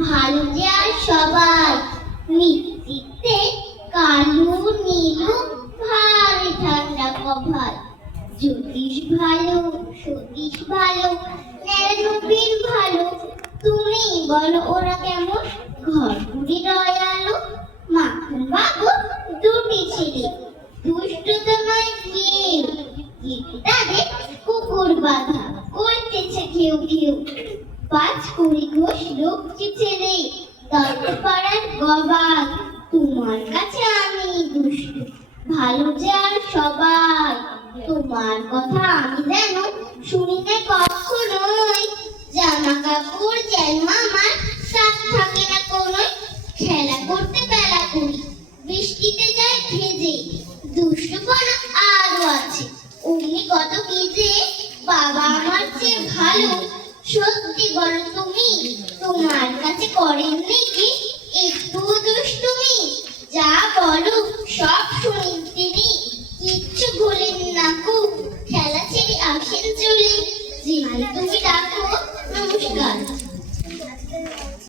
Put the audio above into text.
ভালো যে আর সবাই নিশ্চিতে কালু নীলু ভারী ঠান্ডা কভার জ্যোতিষ ভালো সতীশ ভালো নবীর ভালো তুমি বলো ওরা কেমন ঘরপুরি দয়ালু মাখন বাবু দুটি ছেলে দুষ্ট তো নয় কেউ তাদের কুকুর বাঁধা করতেছে কেউ কেউ পাঁচ কুড়ি ঘোষ লক্ষ্মী ছেলে দত্ত পাড়ার গবাদ তোমার কাছে আমি দুষ্ট ভালো যে আর সবাই তোমার কথা আমি যেন শুনিতে কখনোই জামা কাপড় যেন আমার সাথ থাকে না কোনোই খেলা করতে বেলা করি বৃষ্টিতে যায় ভেজে দুষ্টপনা আরো আছে অমনি কত কি যে বাবা আমার চেয়ে ভালো সত্যি বলো তুমি তোমার কাছে করেন নাকি একটু দুষ্টুমি যা বলো সব শুনেন তিনি কিচ্ছু ভুলেন না খুব খেলা ছেড়ে আসেন চলে যে তুমি ডাক